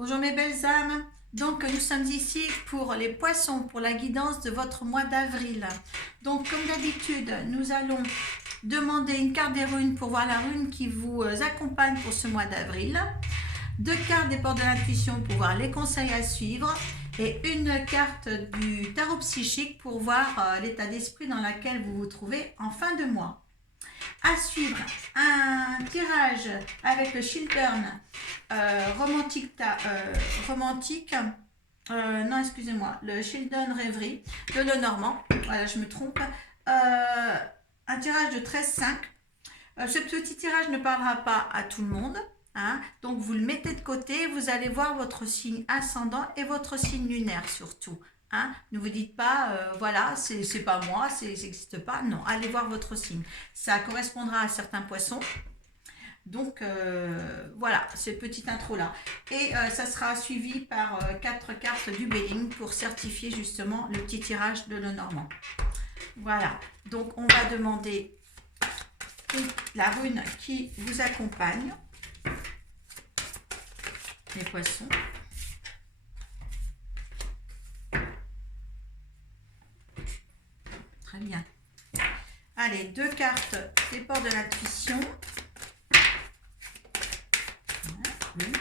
Bonjour mes belles âmes. Donc nous sommes ici pour les poissons, pour la guidance de votre mois d'avril. Donc comme d'habitude, nous allons demander une carte des runes pour voir la rune qui vous accompagne pour ce mois d'avril. 2 cartes des portes de l'intuition pour voir les conseils à suivre. Et une carte du tarot psychique pour voir l'état d'esprit dans lequel vous vous trouvez en fin de mois. À suivre, un tirage avec le Chiltern romantique, non excusez-moi, le Chiltern Rêverie de Lenormand, voilà je me trompe, un tirage de 13-5. Ce petit tirage ne parlera pas à tout le monde, hein, donc vous le mettez de côté, vous allez voir votre signe ascendant et votre signe lunaire surtout. Hein, ne vous dites pas, voilà, c'est pas moi, ça n'existe pas. Non, allez voir votre signe. Ça correspondra à certains poissons. Donc, voilà, cette petite intro-là. Et ça sera suivi par 4 cartes du Belling pour certifier justement le petit tirage de Lenormand. Voilà, donc on va demander la rune qui vous accompagne, les poissons. Très bien. Allez, 2 cartes des ports de l'intuition. Une.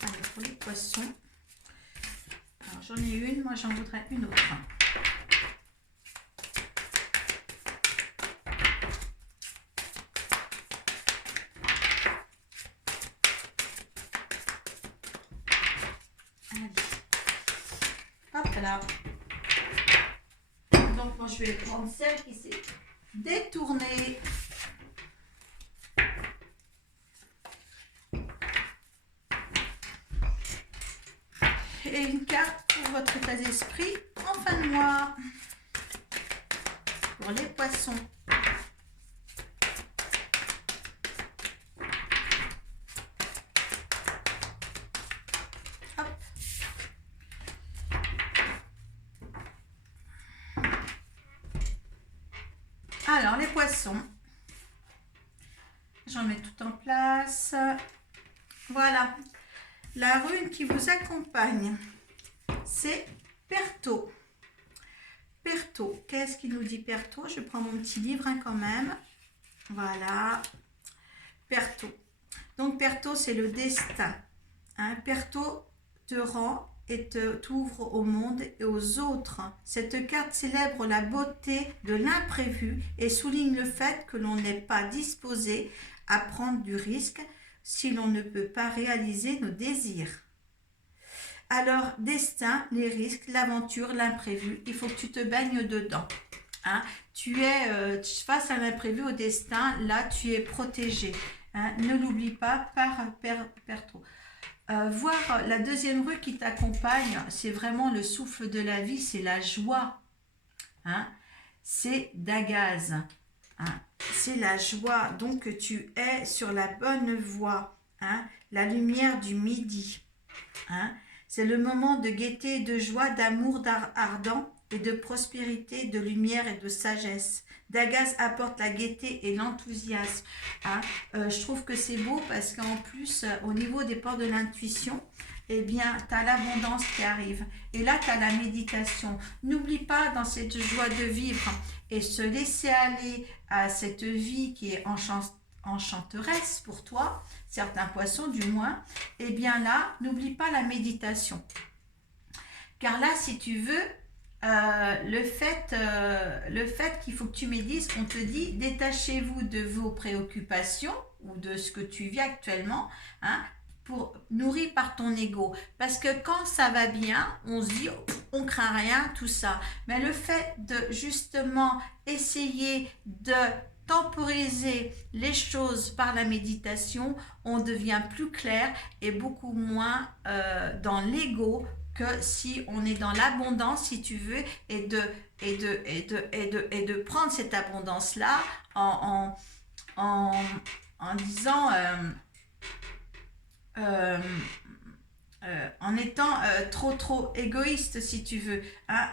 Allez, pour les poissons. Alors, j'en ai une, moi j'en voudrais une autre. Hop là. Donc moi je vais prendre celle qui s'est détournée. Et une carte pour votre état d'esprit en fin de mois. Pour les poissons. Alors, les poissons, j'en mets tout en place. Voilà, la rune qui vous accompagne, c'est Perto. Perto, qu'est-ce qu'il nous dit Perto? Je prends mon petit livre quand même. Voilà, Perto. Donc, Perto, c'est le destin. Hein, Perto te rend et t'ouvre au monde et aux autres. Cette carte célèbre la beauté de l'imprévu et souligne le fait que l'on n'est pas disposé à prendre du risque si l'on ne peut pas réaliser nos désirs. Alors, destin, les risques, l'aventure, l'imprévu, il faut que tu te baignes dedans. Hein? Tu es face à l'imprévu, au destin, là tu es protégé. Hein? Ne l'oublie pas, Perto. Voir la deuxième rue qui t'accompagne, c'est vraiment le souffle de la vie, c'est la joie. Hein? C'est Dagaz. Hein? C'est la joie. Donc tu es sur la bonne voie. Hein? La lumière du midi. Hein? C'est le moment de gaieté, de joie, d'amour ardent et de prospérité, de lumière et de sagesse. Dagaz apporte la gaieté et l'enthousiasme. Hein? Je trouve que c'est beau parce qu'en plus, au niveau des ports de l'intuition, eh bien, tu as l'abondance qui arrive. Et là, tu as la méditation. N'oublie pas dans cette joie de vivre et se laisser aller à cette vie qui est enchanteresse pour toi, certains poissons du moins, eh bien là, n'oublie pas la méditation. Car là, si tu veux, le fait qu'il faut que tu médites, on te dit détachez-vous de vos préoccupations ou de ce que tu vis actuellement, hein, pour nourrir par ton ego. Parce que quand ça va bien, on se dit on craint rien, tout ça. Mais le fait de justement essayer de temporiser les choses par la méditation, on devient plus clair et beaucoup moins dans l'ego que si on est dans l'abondance, si tu veux, et de prendre cette abondance-là en disant en étant trop égoïste si tu veux, hein,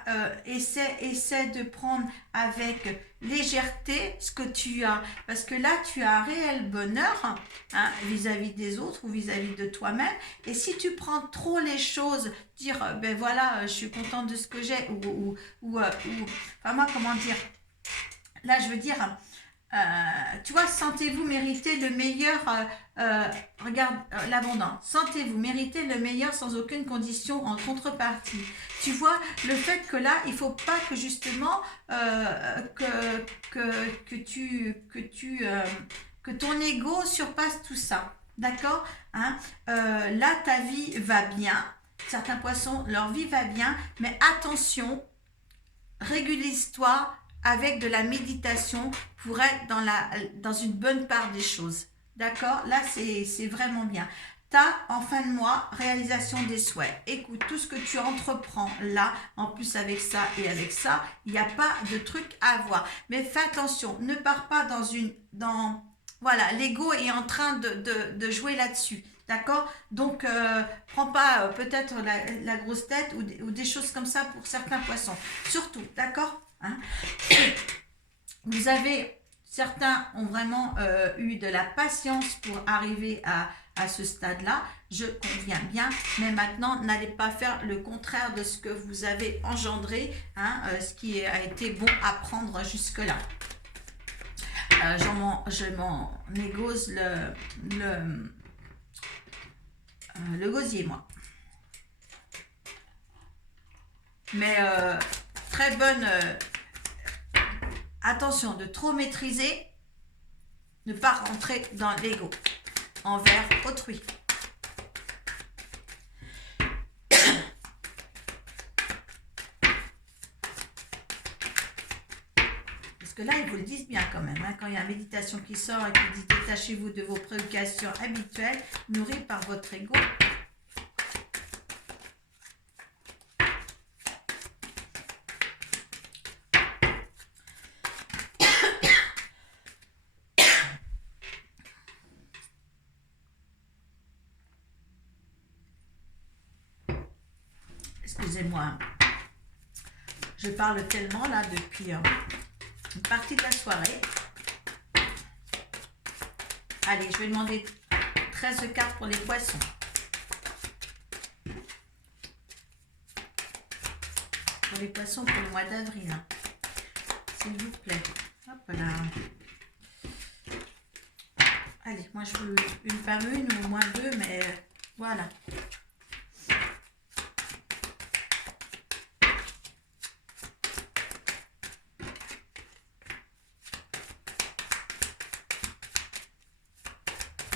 essaie de prendre avec légèreté ce que tu as, parce que là tu as un réel bonheur, hein, vis-à-vis des autres ou vis-à-vis de toi-même. Et si tu prends trop les choses, dire ben voilà, je suis contente de ce que j'ai, enfin moi comment dire, là je veux dire, tu vois, sentez-vous mériter le meilleur, regarde l'abondant, sentez-vous mériter le meilleur sans aucune condition en contrepartie. Tu vois, le fait que là, il faut pas que justement que ton ego surpasse tout ça. D'accord, hein, là, ta vie va bien. Certains poissons, leur vie va bien, mais attention, régulise-toi avec de la méditation pour être dans une bonne part des choses. D'accord? Là, c'est vraiment bien. T'as en fin de mois réalisation des souhaits. Écoute, tout ce que tu entreprends là, en plus avec ça et avec ça, il n'y a pas de truc à avoir. Mais fais attention, ne pars pas voilà, l'ego est en train de jouer là-dessus. D'accord? Donc, prends pas peut-être la grosse tête ou des choses comme ça pour certains poissons. Surtout, d'accord? Hein? Certains ont vraiment eu de la patience pour arriver à ce stade-là, je conviens bien, mais maintenant, n'allez pas faire le contraire de ce que vous avez engendré, hein, ce qui a été bon à prendre jusque-là. Je m'en négose le gosier, moi. Mais très bonne... attention, de trop maîtriser, ne pas rentrer dans l'ego envers autrui. Parce que là, ils vous le disent bien quand même, hein, quand il y a une méditation qui sort et qui dit détachez-vous de vos préoccupations habituelles, nourries par votre ego. Excusez-moi, je parle tellement là depuis une partie de la soirée. Allez, je vais demander 13 cartes pour les poissons. Pour les poissons pour le mois d'avril. Hein. S'il vous plaît. Hop là. Allez, moi je veux une par une ou au moins deux, mais voilà.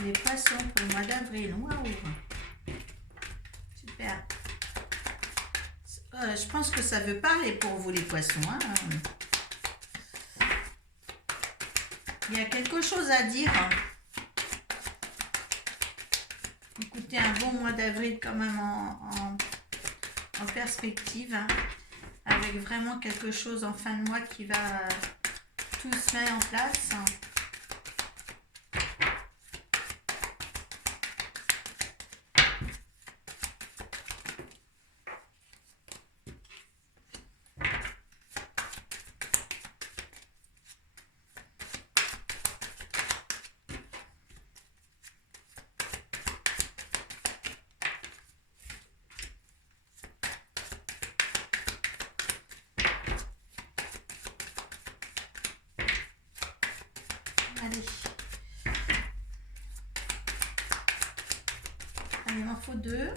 Les poissons pour le mois d'avril. Waouh! Super. Je pense que ça veut parler pour vous les poissons. Hein. Il y a quelque chose à dire. Écoutez, un bon mois d'avril quand même en perspective. Hein, avec vraiment quelque chose en fin de mois qui va tout se mettre en place. Hein. Allez, il m'en faut deux.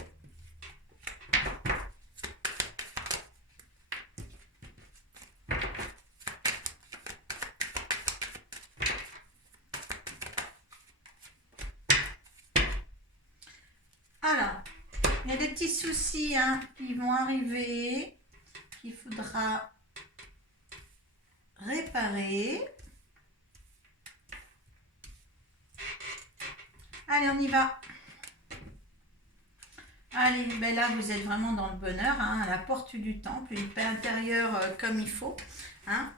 Alors, il y a des petits soucis hein, qui vont arriver, qu'il faudra réparer. Allez, on y va. Allez, ben là, vous êtes vraiment dans le bonheur, hein, à la porte du temple, une paix intérieure comme il faut. Hein.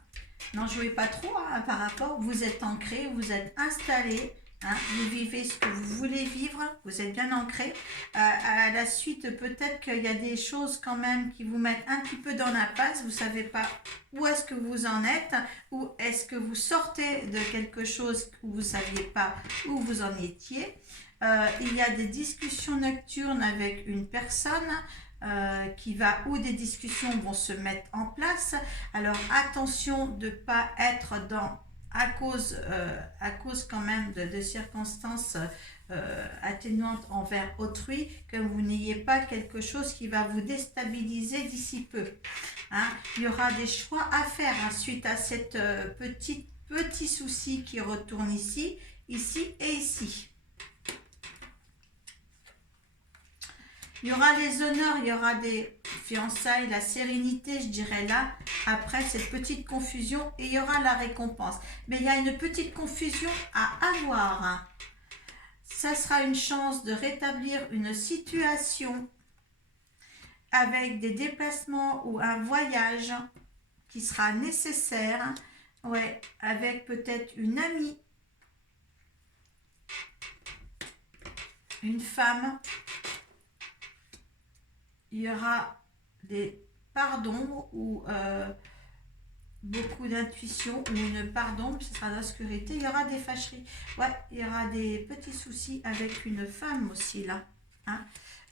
N'en jouez pas trop hein, par rapport, vous êtes ancré, vous êtes installé, Hein, vous vivez ce que vous voulez vivre, vous êtes bien ancré. À la suite, peut-être qu'il y a des choses quand même qui vous mettent un petit peu dans l'impasse. Vous ne savez pas où est-ce que vous en êtes, ou est-ce que vous sortez de quelque chose où vous ne saviez pas où vous en étiez. Il y a des discussions nocturnes avec une personne où des discussions vont se mettre en place. Alors attention de ne pas être à cause quand même de circonstances atténuantes envers autrui, que vous n'ayez pas quelque chose qui va vous déstabiliser d'ici peu. Hein. Il y aura des choix à faire suite à cette petit souci qui retourne ici et ici. Il y aura des honneurs, il y aura des fiançailles, la sérénité, je dirais là, après cette petite confusion, et il y aura la récompense. Mais il y a une petite confusion à avoir. Ça sera une chance de rétablir une situation avec des déplacements ou un voyage qui sera nécessaire, ouais, avec peut-être une amie, une femme. Il y aura des pardons ou beaucoup d'intuition ou une pardon, ce sera l'obscurité. Il y aura des fâcheries. Ouais, il y aura des petits soucis avec une femme aussi là. Hein.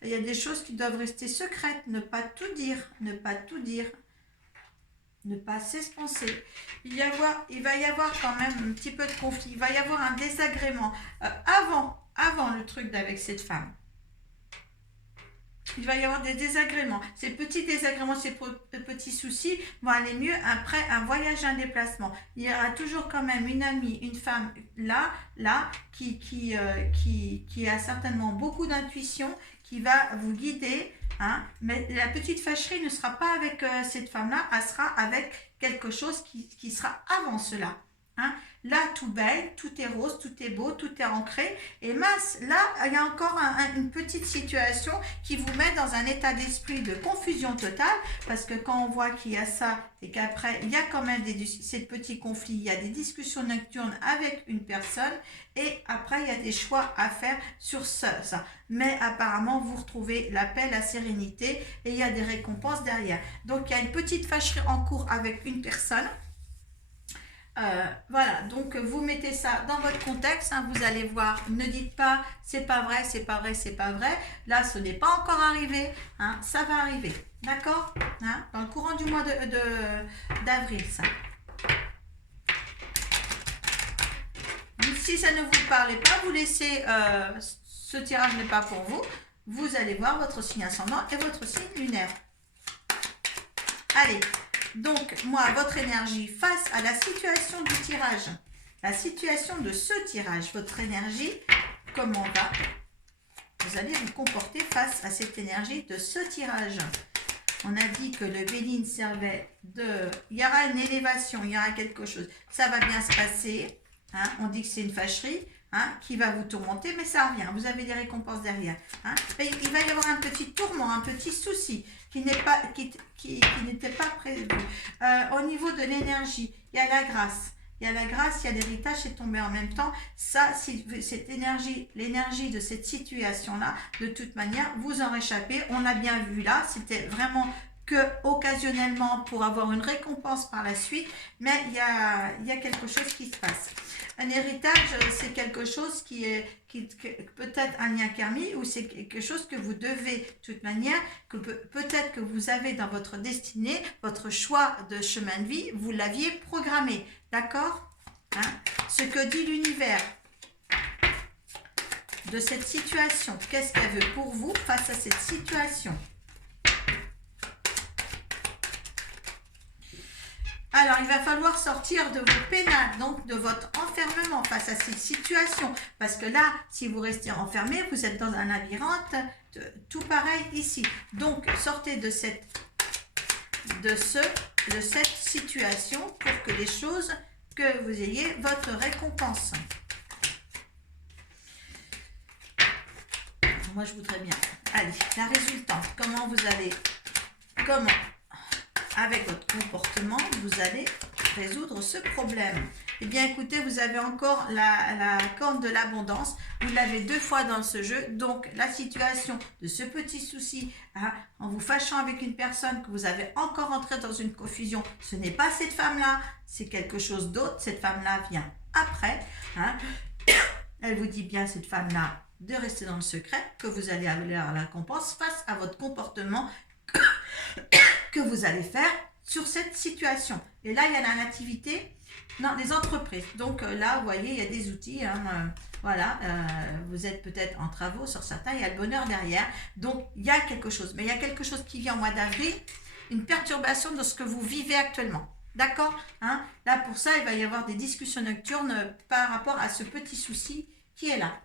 Il y a des choses qui doivent rester secrètes, ne pas tout dire, ne pas s'espenser. Il va y avoir quand même un petit peu de conflit. Il va y avoir un désagrément avant le truc avec cette femme. Il va y avoir des désagréments. Ces petits désagréments, ces petits soucis vont aller mieux après un voyage, un déplacement. Il y aura toujours quand même une amie, une femme là, qui a certainement beaucoup d'intuition, qui va vous guider. Hein, mais la petite fâcherie ne sera pas avec cette femme-là, elle sera avec quelque chose qui sera avant cela. Hein. Là, tout baigne, tout est rose, tout est beau, tout est ancré. Et mince, là, il y a encore une petite situation qui vous met dans un état d'esprit de confusion totale. Parce que quand on voit qu'il y a ça et qu'après, il y a quand même ces petits conflits, il y a des discussions nocturnes avec une personne. Et après, il y a des choix à faire sur ça. Mais apparemment, vous retrouvez la paix, la sérénité et il y a des récompenses derrière. Donc, il y a une petite fâcherie en cours avec une personne. Voilà, donc vous mettez ça dans votre contexte, hein, vous allez voir, ne dites pas c'est pas vrai, c'est pas vrai, c'est pas vrai. Là, ce n'est pas encore arrivé, hein, ça va arriver, d'accord, hein, dans le courant du mois d'avril, ça. Si ça ne vous parlait pas, vous laissez, ce tirage n'est pas pour vous, vous allez voir votre signe ascendant et votre signe lunaire. Allez. Donc, moi, votre énergie face à la situation du tirage, la situation de ce tirage, votre énergie, comment va? Vous allez vous comporter face à cette énergie de ce tirage. On a dit que le Béline servait de... Il y aura une élévation, il y aura quelque chose. Ça va bien se passer. Hein, on dit que c'est une fâcherie. Hein, qui va vous tourmenter, mais ça revient, vous avez des récompenses derrière. Hein. Il va y avoir un petit tourment, un petit souci qui n'était pas prévu. Au niveau de l'énergie, il y a la grâce. Il y a la grâce, il y a l'héritage, c'est tombé en même temps. Ça, cette énergie, l'énergie de cette situation-là, de toute manière, vous en réchappez. On l'a bien vu là, c'était vraiment que occasionnellement pour avoir une récompense par la suite, mais il y a quelque chose qui se passe. Un héritage, c'est quelque chose qui est peut-être un lien karmique ou c'est quelque chose que vous devez, de toute manière, que peut-être que vous avez dans votre destinée, votre choix de chemin de vie, vous l'aviez programmé, d'accord, hein? Ce que dit l'univers de cette situation, qu'est-ce qu'elle veut pour vous face à cette situation? Alors, il va falloir sortir de vos pénales, donc de votre enfermement face à cette situation. Parce que là, si vous restez enfermé, vous êtes dans un labyrinthe, tout pareil ici. Donc, sortez de cette situation pour que les choses, que vous ayez votre récompense. Moi, je voudrais bien. Allez, la résultante. Comment avec votre comportement, vous allez résoudre ce problème. Eh bien, écoutez, vous avez encore la corne de l'abondance. Vous l'avez 2 fois dans ce jeu. Donc, la situation de ce petit souci, hein, en vous fâchant avec une personne que vous avez encore entré dans une confusion, ce n'est pas cette femme-là, c'est quelque chose d'autre. Cette femme-là vient après. Hein. Elle vous dit bien, cette femme-là, de rester dans le secret, que vous allez avoir la récompense face à votre comportement que vous allez faire sur cette situation. Et là, il y a la nativité dans les entreprises. Donc là, vous voyez, il y a des outils. Hein, voilà, vous êtes peut-être en travaux sur certains, il y a le bonheur derrière. Donc, il y a quelque chose. Mais il y a quelque chose qui vient au mois d'avril, une perturbation de ce que vous vivez actuellement. D'accord, hein. Là, pour ça, il va y avoir des discussions nocturnes par rapport à ce petit souci qui est là.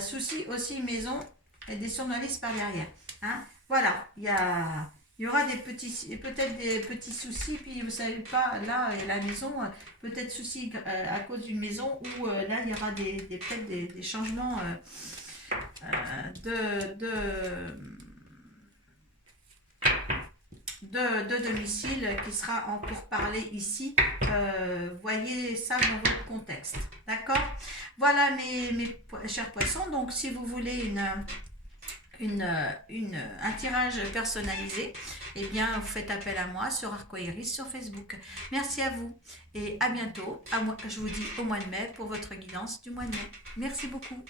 Souci aussi maison et des journalistes par derrière. Hein. Voilà, il y aura peut-être des petits soucis, puis vous savez pas, là, la maison, peut-être soucis à cause d'une maison où là, il y aura peut-être des changements de domicile qui sera en pourparlers ici. Voyez ça dans votre contexte. D'accord? Voilà mes chers poissons. Donc, si vous voulez un tirage personnalisé, eh bien, vous faites appel à moi sur Arcoiris sur Facebook. Merci à vous et à bientôt. Je vous dis au mois de mai pour votre guidance du mois de mai. Merci beaucoup.